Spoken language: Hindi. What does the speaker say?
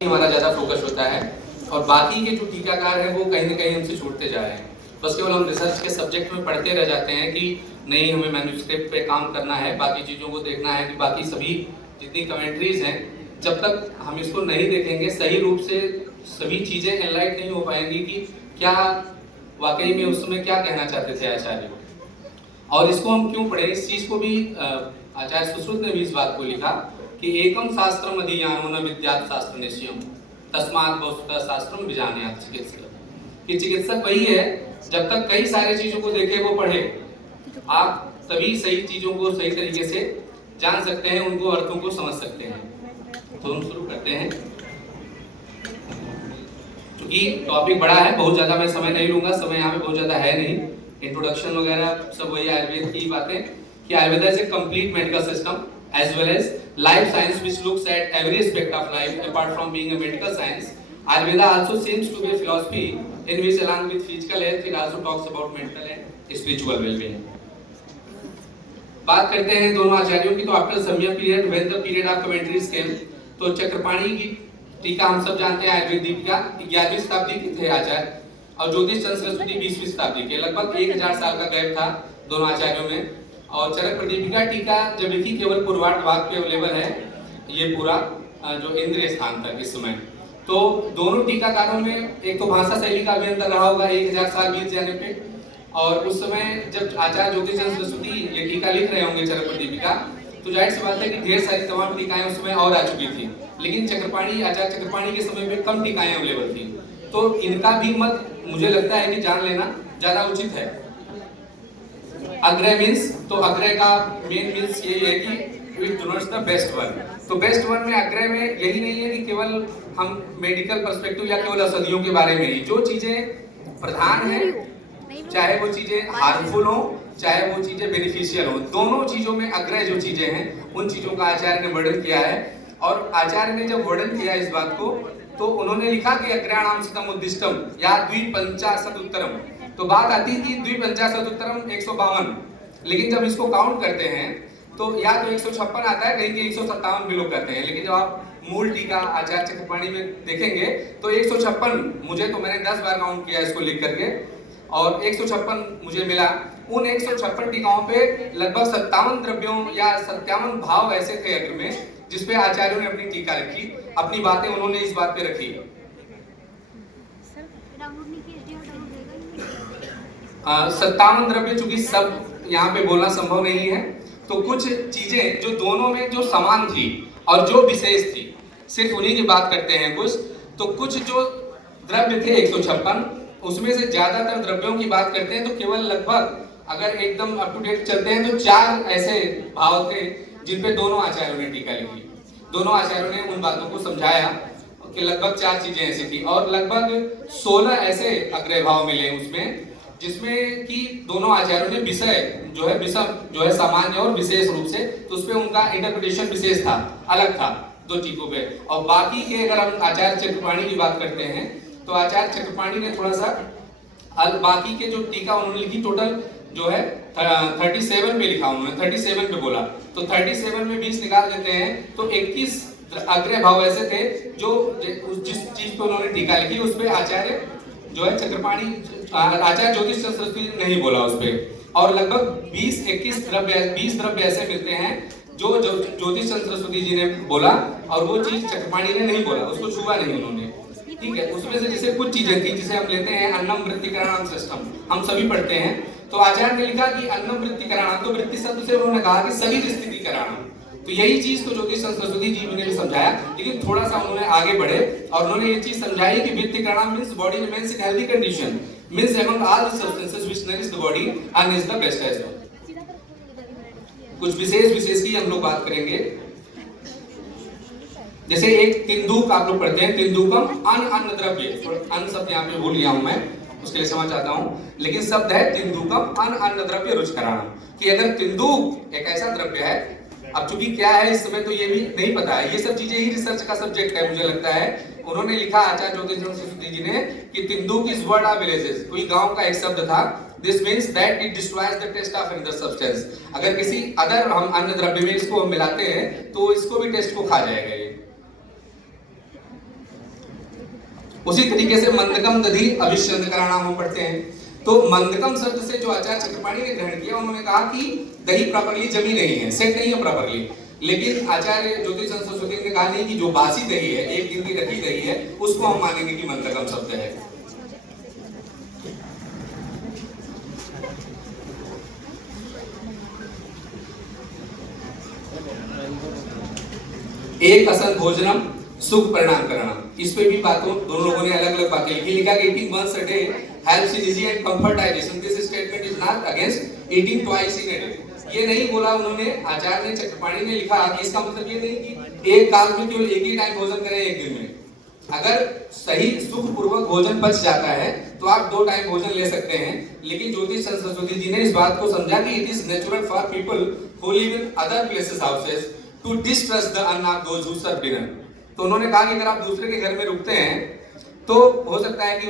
हमारा ज़्यादा फोकस होता है और बाकी के जो टीकाकार हैं वो कहीं ना कहीं हमसे छूटते जा रहे हैं। बस केवल हम रिसर्च के सब्जेक्ट में पढ़ते रह जाते हैं कि नहीं हमें मैन्युस्क्रिप्ट पे काम करना है, बाकी चीज़ों को देखना है कि बाकी सभी जितनी कमेंट्रीज हैं जब तक हम इसको नहीं देखेंगे सही रूप से सभी चीज़ें एनलाइट नहीं हो पाएंगी कि क्या वाकई में उस समय क्या कहना चाहते थे आचार्य। और इसको हम क्यों पढ़े, इस चीज़ को भी आचार्य सुश्रुत ने भी इस बात को लिखा कि एकम शास्त्रम अधियानो न विद्यात् शास्त्र निश्चयम तस्मात् वस्तुतः शास्त्रम विजानयात् चिकित्सक। कि चिकित्सक वही है जब तक कई सारे चीजों को देखे वो पढ़े, आप तभी सही चीजों को सही तरीके से जान सकते हैं, उनको अर्थों को समझ सकते हैं। तो हम शुरू करते हैं। क्योंकि टॉपिक बड़ा है, बहुत ज्यादा मैं समय नहीं लूंगा, समय यहाँ पे बहुत ज्यादा है नहीं। इंट्रोडक्शन वगैरह सब वही आयुर्वेद की बातें कि Ayurveda is a complete medical system as well as life science which looks at every aspect of life apart from being a medical science. Ayurveda also seems to be a philosophy in which along with physical health it also talks about mental and spiritual well-being. बात करते हैं दोनों आचार्यों की। तो आफ्टर सम्यक period when the period of commentaries came, तो चक्रपाणी की टीका हम सब जानते हैं आयुर्वेद दीपिका 11वीं शताब्दी के थे आचार्य, और ज्योतिष चंद्र सरस्वती 20वीं शताब्दी के। लगभग 1000 साल का गैप था दोनों आचार्यों में। और चरक प्रदीपिका टीका जब लिखी केवल पूर्वार्ध भाग पे अवेलेबल है ये पूरा जो इंद्रिय स्थान तक इस समय। तो दोनों टीकाकारों में एक तो भाषा शैली का भी अंतर रहा होगा 1000 साल बीत जाने पे। और उस समय जब आचार्य ज्योतिष चंद्र सरस्वती ये टीका लिख रहे होंगे चरक प्रदीपिका, तो जाहिर सी बात है कि ढेर सारी तमाम टीकाएं उस समय और आ चुकी थी, लेकिन चक्रपाणी आचार्य चक्रपाणी के समय में कम टीकाएं अवेलेबल थी। तो इनका भी मत मुझे लगता है कि जान लेना ज्यादा उचित है। अग्रय मीन्स, तो अग्रय का मेन मीन्स यही है कि we towards the best one. तो बेस्ट वन में अग्रय में यही नहीं है कि केवल हम मेडिकल पर्सपेक्टिव या केवल औषधियों के बारे में ही, जो चीजें प्रधान है चाहे वो चीजें हार्मफुल हो चाहे वो चीजें बेनिफिशियल हो, दोनों चीजों में अग्रय जो चीजें हैं उन चीजों का आचार्य ने वर्णन किया है। और आचार्य ने जब वर्णन किया इस बात को तो उन्होंने लिखा कि अग्रयाणाम शतम उद्दिष्टम या द्विपंचाशत उत्तरम। तो बात आती है कि द्विपंचाशत उत्तरम 152, लेकिन जब इसको काउंट करते हैं तो या तो 156 आता है, कहीं के 157 भी लोग करते हैं, लेकिन जब आप मूल टीका आचार्य चक्रपाणी में देखेंगे तो 156, मुझे तो मैंने 10 बार काउंट किया इसको लिख करके और 156 मुझे मिला। उन 156 टीकाओं पे लगभग 57 द्रव्यों या 57 भाव ऐसे थे अग्र में जिसपे आचार्यों ने अपनी टीका रखी, अपनी बातें उन्होंने इस बात पे रखी। 57 द्रव्य, चूंकि सब यहाँ पे बोलना संभव नहीं है, तो कुछ चीजें जो दोनों में जो समान थी और जो विशेष थी सिर्फ उन्हीं की बात करते हैं कुछ। तो कुछ जो द्रव्य थे 156, उसमें से ज्यादातर द्रव्यों की बात करते हैं तो केवल लगभग अगर एकदम अप टू डेट चलते हैं तो 4 ऐसे भाव थे जिन पे दोनों आचार्यों ने टीका लिखी। दोनों आचार्यों ने उन बातों को समझाया कि लगभग 4 चीजें ऐसी थी और लगभग 16 ऐसे अग्रय भाव मिले उसमें, जिसमें कि दोनों आचार्यों ने विषय जो है सामान्य और विशेष रूप से, तो उसपे उनका इंटरप्रिटेशन विशेष था, अलग था दो टीकों पे। और बाकी के अगर हम आचार्य चक्रपाणी की बात करते हैं तो आचार्य चक्रपाणी ने थोड़ा सा बाकी के जो टीका उन्होंने लिखी टोटल जो है 37 पे लिखा उन्होंने, 37 पे बोला, तो 37 में 20 निकाल देते हैं तो 21 अग्रय भाव ऐसे थे जो जिस चीज पे उन्होंने टीका लिखी उस पे आचार्य जो है चक्रपाणी आचार्य ज्योतिष चंद्र सरस्वती नहीं बोला उस पे। और लगभग 20 द्रव्य ऐसे मिलते हैं जो ज्योतिष चंद्र सरस्वती जी ने बोला और वो चीज चक्रपाणी ने नहीं बोला, उसको छुआ नहीं उन्होंने। ठीक है, उसमें से जैसे कुछ चीजें थी जिसे हम लेते हैं अन्नम वृत्तिकरणाम सिस्टम, हम सभी पढ़ते हैं। तो आचार्य ने लिखा कि अन्नम वृत्तिकरणाम, तो वृत्ति शब्द से उन्होंने कहा कि सभी स्थिति कराना। तो यही चीज तो ज्योतिष सरस्वती जी ने भी समझाया, लेकिन थोड़ा सा उन्होंने आगे बढ़े और उन्होंने ये चीज समझाई कि वृत्तिकरणाम means body remains in healthy condition, means among all the substances which nourish the body and is the best as well. कुछ विशेष की हम लोग बात करेंगे। जैसे एक तिंदुक आप लोग पढ़ते हैं, तिंदुकम अन्न द्रव्य, अन्न शब्द यहाँ पे भूल गया हूं मैं, उसके लिए समझ चाहता हूं, लेकिन शब्द है तिंदुकम अन्न द्रव्य रुचिकराणम, कि अगर तिंदुक एक ऐसा द्रव्य है, अब चूंकि क्या है इस समय तो ये भी नहीं पता है, ये सब चीजें ही रिसर्च का सब्जेक्ट है मुझे लगता है। उन्होंने लिखा आचार्य ज्योतिष चंद्र सरस्वती जी ने कि तिंदुक इज वर्ड ऑफ विलेजेस, कोई गांव का एक शब्द था। This means that it destroys the taste of another substance, अगर किसी अदर हम अन्य द्रव्य में इसको हम मिलाते हैं तो इसको भी टेस्ट को खा जाएगा ये। उसी तरीके से मंदकम दधि अभिष्यंत कराना हम पढ़ते हैं। तो मंदकम शब्द से जो आचार्य चक्रपाणी ने ग्रहण किया, उन्होंने कहा कि दही प्रॉपरली जमी नहीं है, सेट नहीं है प्रॉपरली। लेकिन आचार्य ज्योतिष सरस्वती ने कहा नहीं कि जो बासी दही है, एक दिन की रखी दही है, उसको हम मानेंगे कि मंदकम शब्द है। एक असन भोजनम सुख परिणाम करना, इस पे भी बातों दोनों लोगों ने अलग अलग बातें लिखी। लिखा कि eating once a day helps in easy and comfort digestion. This statement is not against eating twice in a day. ये नहीं बोला उन्होंने, आचार्य ने चक्रपाणी ने लिखा कि इसका मतलब ये नहीं कि एक काल में केवल एक ही टाइम भोजन करें एक दिन में। अगर सही सुख पूर्वक भोजन पच जाता है तो आप 2 टाइम भोजन ले सकते हैं। लेकिन ज्योतिष सरस्वती जी ने इस बात को समझा कि it is natural for people who live in other places houses to distrust the अन्न of those who serve dinner. तो उन्होंने कहा कि अगर आप दूसरे के घर में रुकते हैं तो हो सकता है कि